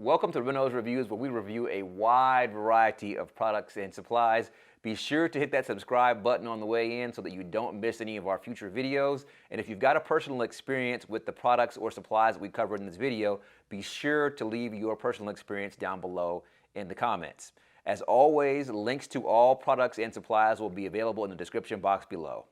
Welcome to Reynolds Reviews, where we review a wide variety of products and supplies. Be sure to hit that subscribe button on the way in so that you don't miss any of our future videos. And if you've got a personal experience with the products or supplies that we covered in this video, be sure to leave your personal experience down below in the comments. As always, links to all products and supplies will be available in the description box below.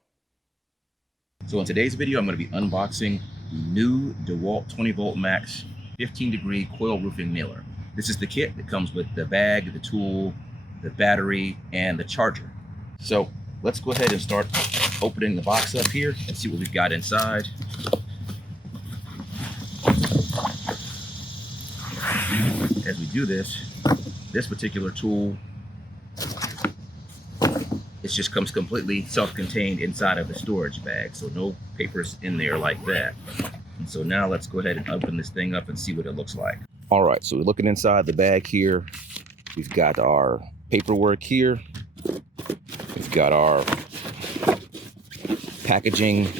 So in today's video, I'm going to be unboxing the new DEWALT 20V Max 15-degree coil roofing nailer. This is the kit that comes with the bag, the tool, the battery, and the charger. So let's go ahead and start opening the box up here and see what we've got inside. As we do this particular tool, it just comes completely self-contained inside of the storage bag, so no papers in there like that. And so now let's go ahead and open this thing up and see what it looks like. All right, so we're looking inside the bag here. We've got our paperwork here. We've got our packaging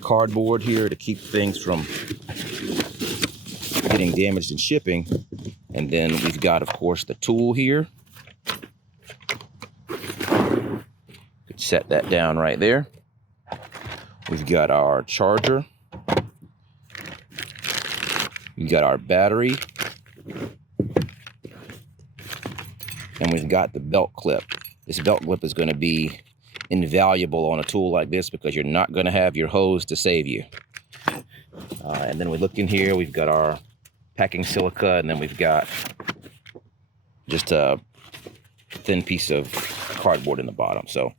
cardboard here to keep things from getting damaged in shipping. And then we've got, of course, the tool here. Could set that down right there. We've got our charger. We've got our battery. And we've got the belt clip. This belt clip is going to be invaluable on a tool like this because you're not going to have your hose to save you. And then we look in here, we've got our packing silica, and then we've got just a thin piece of cardboard in the bottom. So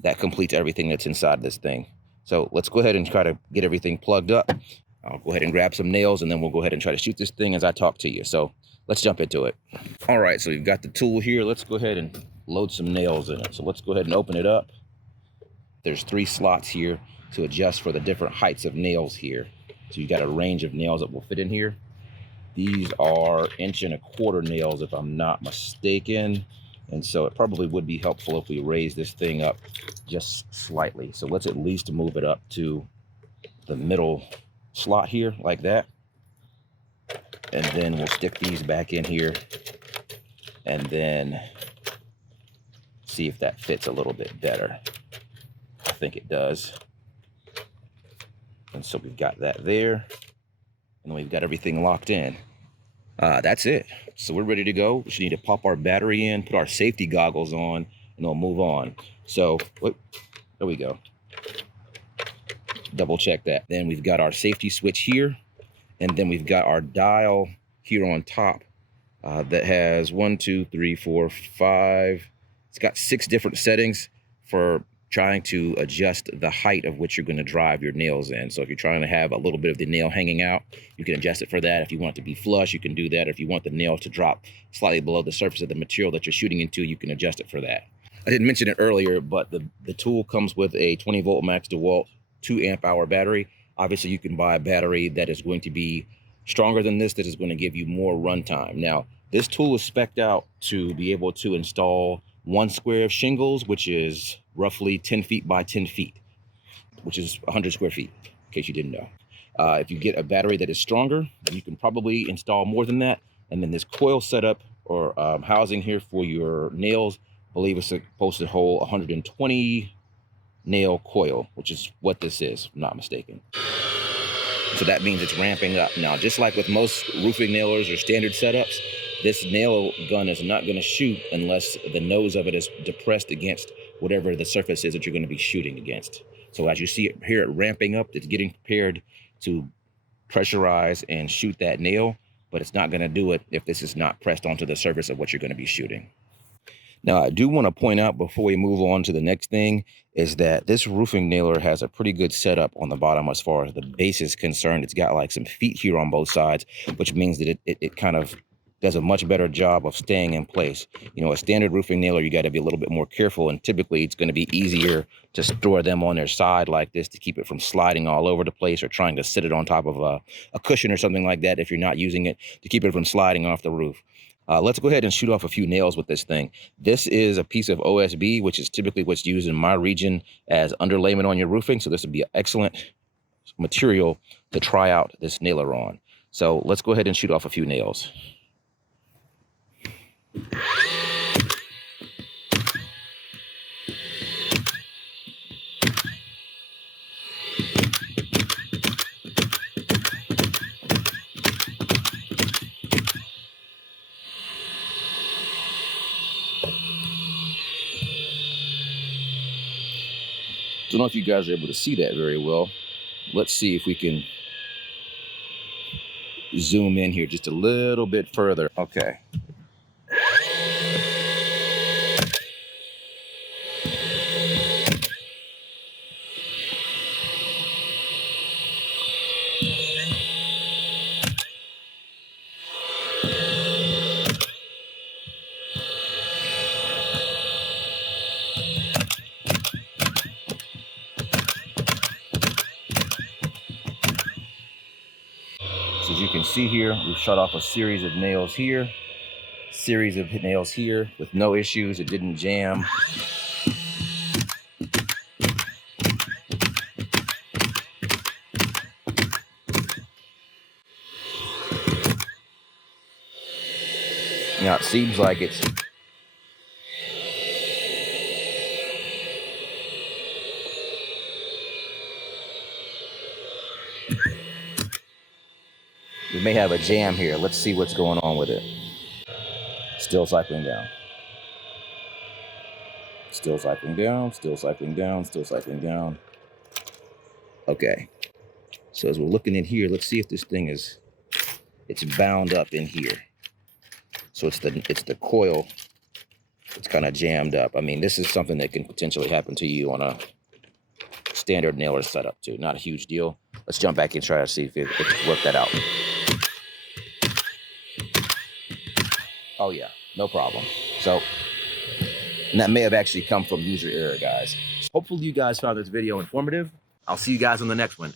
that completes everything that's inside this thing. So let's go ahead and try to get everything plugged up. I'll go ahead and grab some nails, and then we'll go ahead and try to shoot this thing as I talk to you. So let's jump into it. All right, so we've got the tool here. Let's go ahead and load some nails in it. So let's go ahead and open it up. There's 3 slots here to adjust for the different heights of nails here. So you've got a range of nails that will fit in here. These are 1¼ inch nails, if I'm not mistaken. And so it probably would be helpful if we raise this thing up just slightly. So let's at least move it up to the middle slot here, like that. And then we'll stick these back in here and then see if that fits a little bit better. I think it does. And so we've got that there, and we've got everything locked in. That's it. So we're ready to go. We just need to pop our battery in, put our safety goggles on, and we'll move on. So there we go. Double check that. Then we've got our safety switch here, and then we've got our dial here on top that has 1, 2, 3, 4, 5. It's got 6 different settings for trying to adjust the height of which you're going to drive your nails in. So if you're trying to have a little bit of the nail hanging out, you can adjust it for that. If you want it to be flush, you can do that. If you want the nail to drop slightly below the surface of the material that you're shooting into, you can adjust it for that. I didn't mention it earlier, but the tool comes with a 20V Max DEWALT 2 amp hour battery. Obviously, you can buy a battery that is going to be stronger than this, that is going to give you more runtime. Now, this tool is spec'd out to be able to install 1 square of shingles, which is roughly 10 feet by 10 feet, which is 100 square feet, in case you didn't know. If you get a battery that is stronger, you can probably install more than that. And then this coil setup or housing here for your nails, I believe it's supposed to hold 120 nail coil, which is what this is, if I'm not mistaken. So that means it's ramping up. Now, just like with most roofing nailers or standard setups, this nail gun is not going to shoot unless the nose of it is depressed against whatever the surface is that you're going to be shooting against. So as you see it here, it ramping up, it's getting prepared to pressurize and shoot that nail, but it's not going to do it if this is not pressed onto the surface of what you're going to be shooting. Now, I do want to point out before we move on to the next thing is that this roofing nailer has a pretty good setup on the bottom as far as the base is concerned. It's got like some feet here on both sides, which means that it kind of does a much better job of staying in place. You know, a standard roofing nailer, you got to be a little bit more careful, and typically it's going to be easier to store them on their side like this to keep it from sliding all over the place, or trying to sit it on top of a cushion or something like that if you're not using it, to keep it from sliding off the roof. Let's go ahead and shoot off a few nails with this thing. This is a piece of OSB, which is typically what's used in my region as underlayment on your roofing. So this would be an excellent material to try out this nailer on. So let's go ahead and shoot off a few nails. Don't know if you guys are able to see that very well. Let's see if we can zoom in here just a little bit further. Okay. So as you can see here, we've shot off a series of nails here, series of nails here with no issues. It didn't jam. Now it seems like it's we may have a jam here. Let's see what's going on with it. Still cycling down. Still cycling down, still cycling down, still cycling down. Okay. So as we're looking in here, let's see if this thing is, it's bound up in here. So it's the coil. It's kind of jammed up. I mean, this is something that can potentially happen to you on a standard nailer setup too. Not a huge deal. Let's jump back and try to see if it work that out. Oh yeah, no problem. So, and that may have actually come from user error, guys. Hopefully you guys found this video informative. I'll see you guys on the next one.